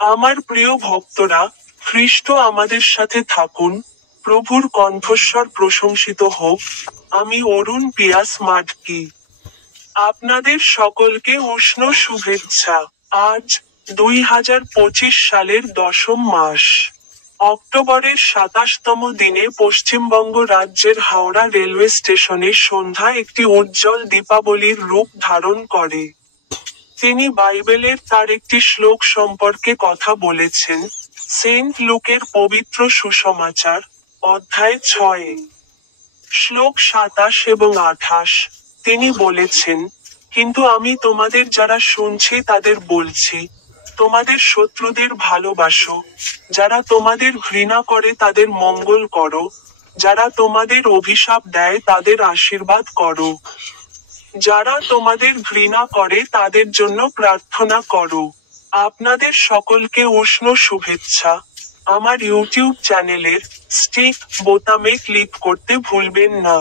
আমার প্রিয় ভক্তরা, খ্রিস্ট আমাদের সাথে থাকুন, প্রভুর কণ্ঠস্বর প্রশংসিত হোক। আমি অরুণ পিয়াস মাডকি। আপনাদের সকলকে উষ্ণ শুভেচ্ছা। আজ 2025 সালের 10ম মাস, অক্টোবরের 27তম দিনে পশ্চিমবঙ্গ রাজ্যের হাওড়া রেলওয়ে স্টেশনে সন্ধ্যা একটি উজ্জ্বল দীপাবলির রূপ ধারণ করে। তিনি বাইবেলের তার একটি শ্লোক সম্পর্কে কথা বলেছেন, সেন্ট লুকের পবিত্র সুসমাচার, অধ্যায় 6, শ্লোক 27 এবং 28। তিনি বলেছেন, কিন্তু আমি তোমাদের যারা শুনছি তাদের বলছি, তোমাদের শত্রুদের ভালোবাসো, যারা তোমাদের ঘৃণা করে তাদের মঙ্গল করো, যারা তোমাদের অভিশাপ দেয় তাদের আশীর্বাদ করো, যারা তোমাদের ঘৃণা করে তাদের জন্য প্রার্থনা করো। আপনাদের সকলকে উষ্ণ শুভেচ্ছা। আমার ইউটিউব চ্যানেলের স্টিক বোতামে ক্লিক করতে ভুলবেন না।